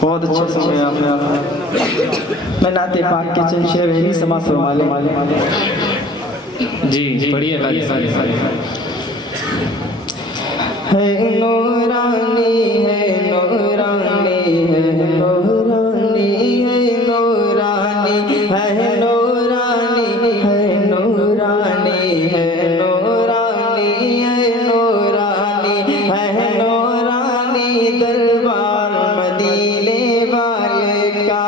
बहुत अच्छा समय आपने। मैं नाते पाक के चंद शेर यही समाप्त फरमा ले। जी पढ़िए है नूरानी है नूरानी है नूरानी है नूरानी है नूरानी है नूरानी है नूरानी है नूरानी है नूरानी दरबार मदीने वाले का,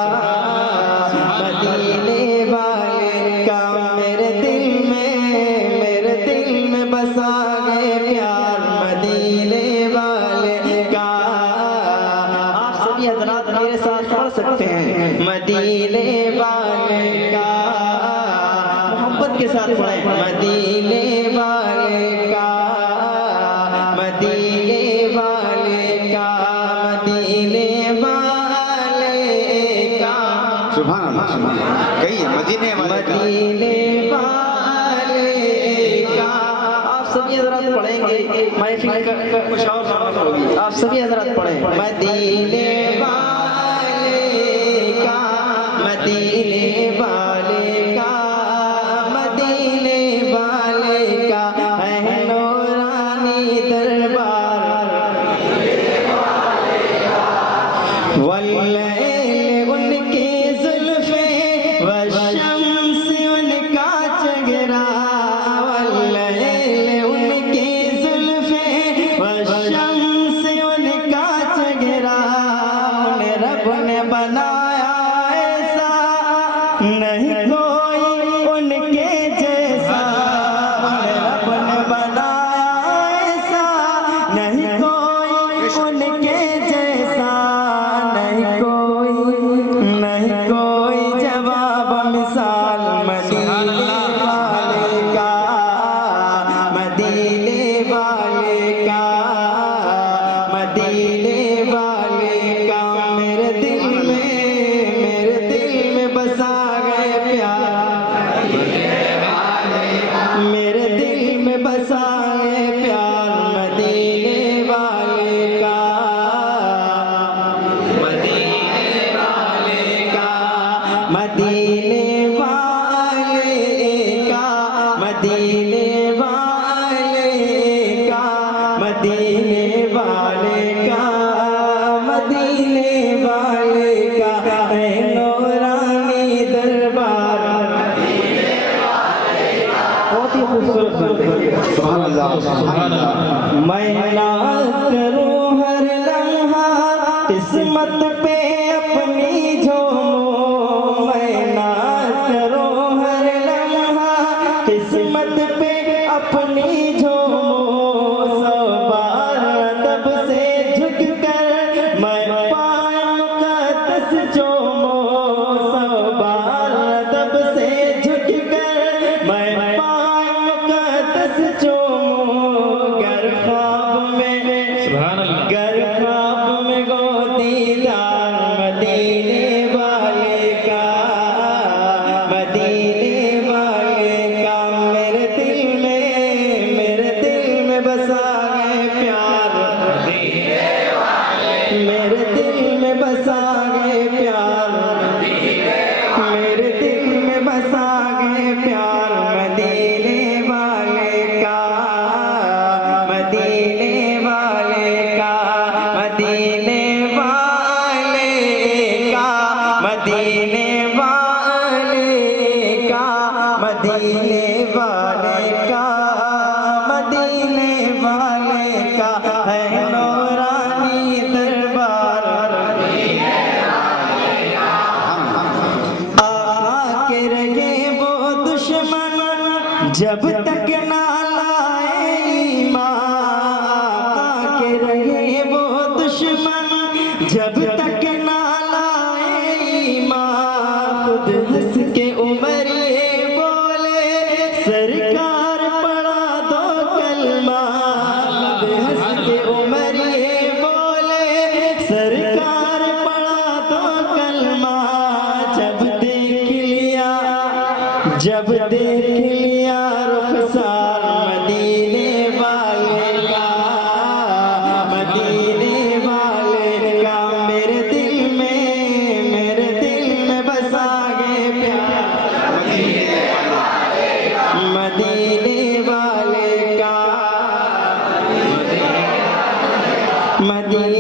मदीने वाले का। मेरे दिल में बसा गए प्यार मदीने वाले का। आप सभी हज़रात मेरे साथ पढ़ सकते हैं मदीने वाले का, मोहब्बत के साथ पढ़ें मदीने वाले का, मदीने वाले का, मदीने वाले का। सुभान अल्लाह, कहिए मदीने वाले का। मदीने वाले का। आप सभी हज़रात पढ़ेंगे, महफिल का कुछ और मामला होगी। आप सभी हज़रात पढ़ें मदीने वाले का, मदीने वाले का, मदीने वाले का है नूरानी दरबार। वल्लैल उनकी जुल्फ़े वशम्स उनका चेहरा, वल्लैल उनकी जुल्फ़े वशम्स उनका चेहरा। उन्हें रब ने बनाया ऐसा नहीं कोई उनके जैसा, उन्हें रब ने बनाया ऐसा नहीं कोई उनके जैसा, नहीं कोई जवाब मिसाल मदीने वाले का, मदीने वाले का, मदीने वाले का। मेरे दिल में बसा गए प्यार, मेरे दिल में बसा गए प्यार मदीने वाले का, मदीने वाले का, मदीने वाले का, मदीने वाले का, मदीने वाले का, मदीने वाले का है नूरानी दरबार। बहुत ही खूबसूरत। सुभान अल्लाह, सुभान अल्लाह। मैं नाज़ करूं हर लम्हा किस्मत पे अपनी झूमूं, मैं नाज़ करूं हर लम्हा किस्मत पे अपनी झूमूं। सौ बार अदब से झुक कर मैं पाए मुक़द्दस चूमूं, सौ बार अदब से झुक कर मैं पाए मुक़द्दस चूमूं। गर ख्वाब में, सुभान अल्लाह। गर ख्वाब में गोदीदार मदीने वाले का, मदीने वाले का। मेरे दिल में बसा गए प्यार, मेरे दिल में बसा गए प्यार, मेरे दिल में बसा गए प्यार मदीने वाले का, मदीने वाले का, मदीने वाले का, मदीने वाले का, मदीने वाले का, मदीने वाले का है नूरानी दरबार। आके रहे वो दुश्मन जब तक ना लाए ईमान, आके रहे वो दुश्मन जब तक ना लाए ईमान। खुद हंस के उमर ये बोले सरकार पढ़ा दो कलमा, खुद हंस के उमर ये बोले सरकार पढ़ा दो कलमा। जब देख लिया रुखसार मदीने वाले का, मदीने वाले का। मेरे दिल मदीने